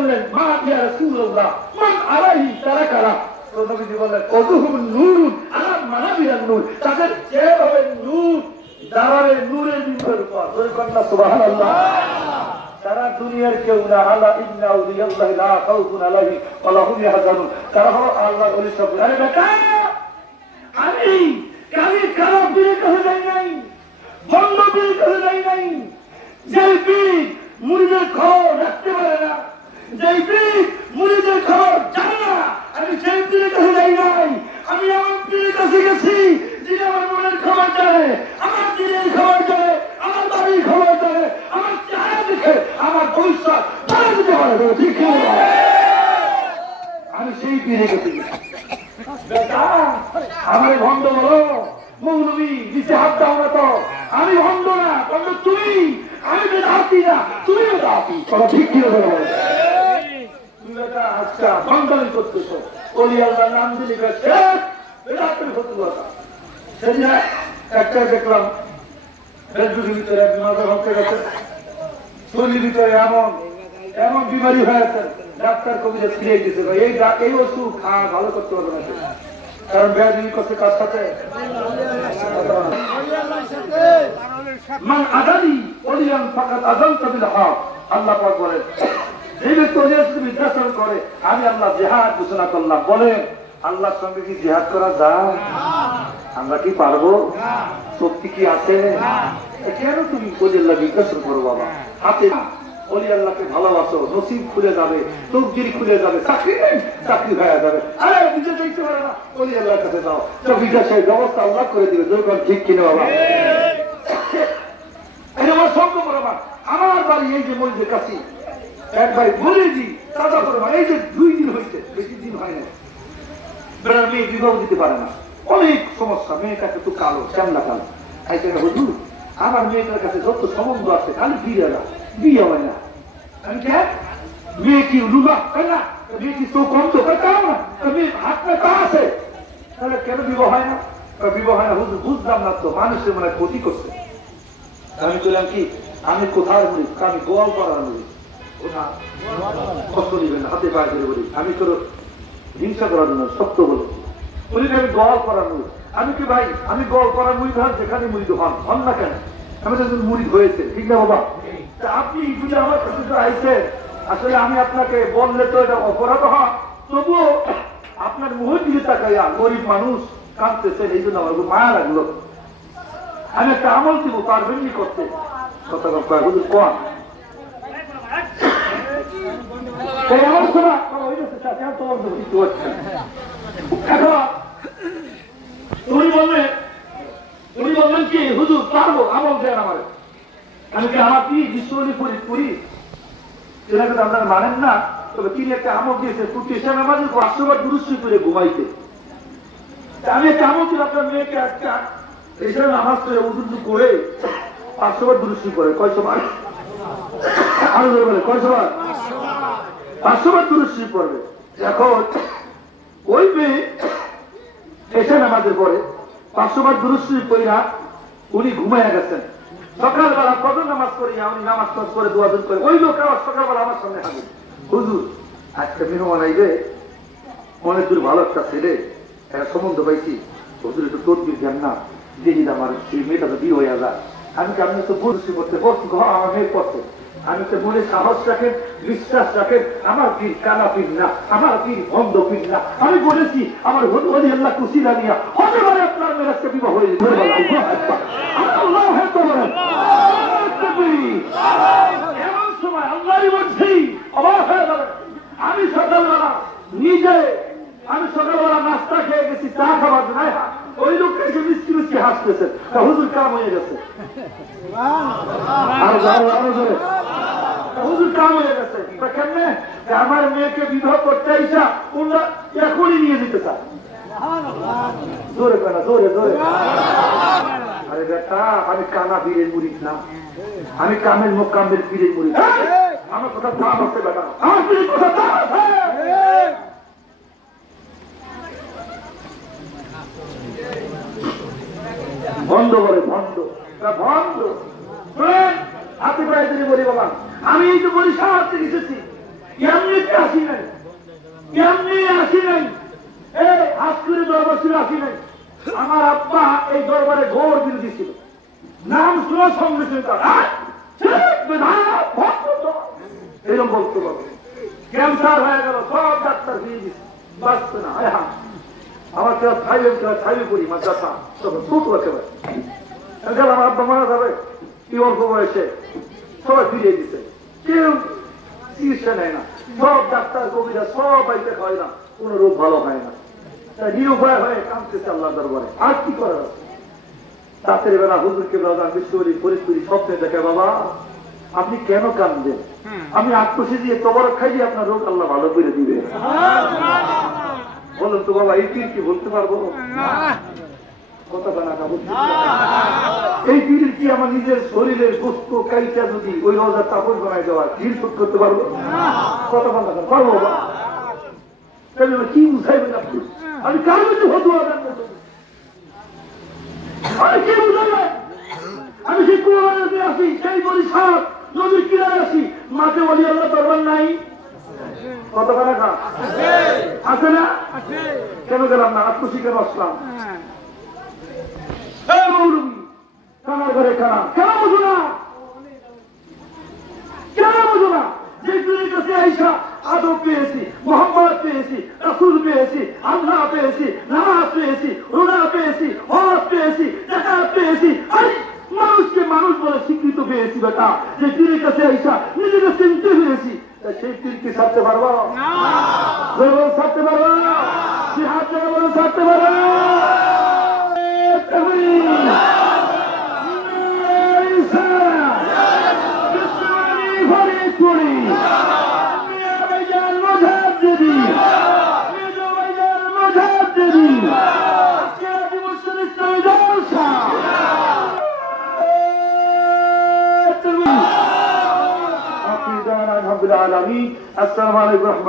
বললেন মা ইয়া রাসূলুল্লাহ মান আলাইহি তারাকারা। তো নবীজি বললেন ওযুহুম নূরুন আলা মানাবিরান নূর, তাদের যেভাবে নূর দাঁড়াবে নূরের বিন্দুর উপর। সুবহানাল্লাহ। তারা দুনিয়ার কেউ না। আলা ইন্না আউলিয়াল্লাহি লা খাউফুন আলাইহিম ওয়া লা হুম ইয়াহজানুন। তারা হলো আল্লাহর ওলি সব। আরে বেটা, আমি খারাপ পীরের কাছে যাই নাই, ভণ্ড পীরের কাছে যাই নাই। যেই পীর মুরিদের খবর রাখতে পারে না, যেই পীর মুরিদের খবর জানে না, আমি সেই পীরের কাছে যাই নাই। আমি আমার পীরের কাছে গেছি যিনি আমার মনের খবর জানে, আমার দিনের খবর জানে, আমার বাড়ির খবর জানে, আমার চেহারা দেখে আমার ভবিষ্যৎ বলে দিতে পারে। ঠিক আছে, আমি সেই পীরের কাছে গেছি। বেটা, আমার ভণ্ড বলো মৌলবী নিচে হাত দাও না তো। আমি ভণ্ড না, ভণ্ড তুমি। আমি বেদাতি না, তুমি বেদাতি। ঠিক কি হবে? তুমি বেটা আজকে ভণ্ডামি করতেছো। ওলি আল্লাহর নাম দিলি বেদাতের ফতুয়া। সেদিন একটা দেখলাম ফেসবুকের ভিতরে মাথা ভক্তের কাছে শরীরের ভিতরে এমন বিমারি হয়েছে, ডাক্তার কবিরা ফিরে দিয়েছে এই ওষুধ খাওয়া ভালো করতে হবে না। কারণ ব্যাধি করছে কার সাথে? মান আদানি ওলিয়ান ফাকাত আযানতা বিল হক। আল্লাহ পাক বলেন, যে ব্যক্তি ওলিয়ার সাথে বিদ্বেষণ করে আমি আল্লাহ জিহাদ ঘোষণা করলাম। বলেন আল্লাহর সঙ্গে কি জিহাদ করা যায়? আমরা কি পারবো? শক্তি কি আছে? কেন তুমি ওলিয়াল্লাহ বিদ্বেষণ করো বাবা? হাতে ওলি আল্লাহকে ভালোবাসো, নসিব খুলে যাবে, তকদির খুলে যাবে, চাকরি হয়ে যাবে। আরে নিজে দেখতে পারে না, ওলি আল্লাহর কাছে যাও, তো বিকাশের ব্যবস্থা আল্লাহ করে দিবে। যখন ঠিক কিনে বাবা, আমার সঙ্গ বরাবর আমার বাড়ি এই যে মরিদের কাছে এক ভাই মরিজি তাজা বরাবর এই যে 2 দিন হয়েছে, বেশি দিন হয় না, মেয়ে বিবাহ দিতে পারে না, অনেক সমস্যা। মেয়েটাকে তো কালো, শ্যামলা কালো। হুজুর আমার মেয়েটার কাছে যত সম্বন্ধ আছে খালি বিয়ে হয় না। আমি কেন? মেয়ে কি লুলা তাই না? মেয়ে কি চোখ কম তো তাও না, মেয়ে হাত পা আছে, তাহলে কেন বিবাহ হয় না? বিবাহ হয় না হুজুর বুঝলাম না তো, মানুষের মনে ক্ষতি করছে। আমি বললাম কি আমি কোথায় বলি? আমি গোয়াল করার বলি, কষ্ট দিবেন হাতে পায়ে করে বলি, আমি তোর হিংসা করার জন্য সত্য বলেছি। বলি আমি গোয়াল করার বলি। আমি কি ভাই আমি গোয়াল করার মুড়ি ধর যেখানে মুড়ি হন না কেন? আমি তো মুড়ি হয়েছে, ঠিক না বাবা? আপনি যদি আমার কাছে আইছেন, আসলে আমি আপনাকে বললে তো এটা অপরাধ হয়, তবুও আপনার মুখের দিকে তাকাইয়া গরিব মানুষ কাঁদতেছেন, এই জন্য আমার মায়া লাগলো। আমি একটা আমল দিব, পারবেননি করতে? কথা হুজুর কন উনি বললেন কি হুজুর পারবো, আমল দেন আমার। আমি কি আমার কি বিশ্বলি করি? আপনারা মানেন না, তবে তিনি একটা আমল দিয়েছে প্রতি এসে নামাজে 500 বার দুরূদ করে ঘুমাইতে। আমি একটা আমল দিই আপনার মেয়েকে একটা এসে নামাজ করে উদুদু করে 500 বার দুরূদ করে। কয়শো বার? আরো বলে কয়শো বার? 500 বার দুরূদ পড়বে। এখন ওই মেয়ে এসে নামাজের পরে 500 বার দুরূদ পড়া উনি ঘুমাইয়া গেছেন। সকালবেলা ফজর নামাজ করিয়া উনি নামাজ করে দোয়া করে ওই লোক সকালবেলা আমার সামনে হাজির, হুজুর আজকে মেহমান আইবে, অনেক দূর ভালো একটা ছেলে, একটা সম্বন্ধ পাইছি, হুজুর একটু তদবির দেন না, দেখি আমার সেই মেয়েটা তো বিয়ে হয়ে যায়। আমি কি আপনি তো বলছি করতে বলছি আমার মেয়ে করতে, আমি তো মনে সাহস রাখেন, বিশ্বাস রাখেন, আমার পীর কানা পীর না, আমার পীর বন্ধ পীর না। আমি বলেছি আমার ওলি আল্লাহ কুশিলা নিয়া হতে পারে আপনার মেয়েরাজকে বিবাহ হয়ে যেতে পারে। আল্লাহ হয়তো বলেন এমন সময় আল্লাহরই বলছি অবাক হয়ে যাবে। আমি সকালবেলা নাস্তা খেয়ে গেছি, চা খাবার জন্য, ওই লোকটা এসে মিষ্টি মিষ্টি হাসতেছে, হুজুর কাম হয়ে গেছে। হুজুর কাম হয়ে গেছে কেমনে? আমার মেয়েকে বিবাহ করতে আইসা ওরা এখনই নিয়ে যেতে চায়। জোরে কেনা জোরে জোরে। আরে বেটা আমি কানা বীরের মুড়ি না, আমি কামের মোকামের পীরের মুড়ি। আমার কথা দাম আছে বেটা, আমার পীরের কথা দাম আছে। বন্ধ করে ভণ্ড হাতে প্রায় বলি বাবা, আমি এই তো বলি সাহায্য এসেছি, এমনিতে আসি নাই, এমনি আসি নাই, এই আজকের দরবার ছিল আসি নাই। আমার আব্বা এই দরবারে ঘোর বিরোধী ছিল, নাম শুনে সঙ্গে সঙ্গে এরকম বলতে পারবে। ক্যান্সার হয়ে গেল, সব ডাক্তার দিয়ে দিচ্ছে, বাঁচবে না। হ্যাঁ, আমার কেউ ছাইবে করি মাদ্রাসা গেলাম, আব্বা মারা যাবে কি অল্প বয়সে, সবাই ফিরিয়ে দিচ্ছে, কেউ চিকিৎসা নেয় না, সব ডাক্তার কবিরা সব বাড়িতে হয় না, কোন রোগ ভালো হয় না, তাই নিরুপায় হয়ে কাঁদতেছে আল্লাহ দরবারে। আর কি করার আছে? রাতের বেলা হুজুরকে বিশ্বরী পরিস্থিতি স্বপ্নে দেখে, বাবা আপনি কেন কাঁদবেন, আমি আত্মসি দিয়ে তবরক খাই দিয়ে আপনার রোগ আল্লাহ ভালো করে দিবে। বলুন তো বাবা, এই তীর কি বলতে পারবো? এই তীর কি আমার নিজের শরীরের গোস্ত কাইটা যদি ওই রোজার তাপস বানাই দেওয়া তীর শোধ করতে পারবো? কথা পারবো বাবা? কি বুঝাইবেন আপনি? আমি কার মধ্যে ফতুয়া দেন? কি বুঝাইবেন? আমি সেই কুয়াতে আসি, সেই বরিশাল নদীর কিনারে আসি, মাঝে বলি আল্লাহ দরবার নাই, কতখানা খা আছে না? কেন গেলাম না? আত্মসি কেন আসলাম? কানার ঘরে কানা কেন বুঝো না? কেন বুঝো না? যে দূরের কাছে আইসা আদব পেয়েছি, মোহাম্মদ পেয়েছি, রাসূল পেয়েছি, আল্লাহ পেয়েছি, নামাজ পেয়েছি, রোজা পেয়েছি, হজ পেয়েছি, যাকাত পেয়েছি, মানুষকে মানুষ বলে স্বীকৃত পেয়েছি। বেটা, যে দূরের কাছে আইসা নিজেকে চিনতে পেরেছি, সেই তীরকে ছাড়তে পারবো? ছাড়তে পারবো? জিহাদ যারা বলে ছাড়তে পারবো? العالمين. السلام عليكم.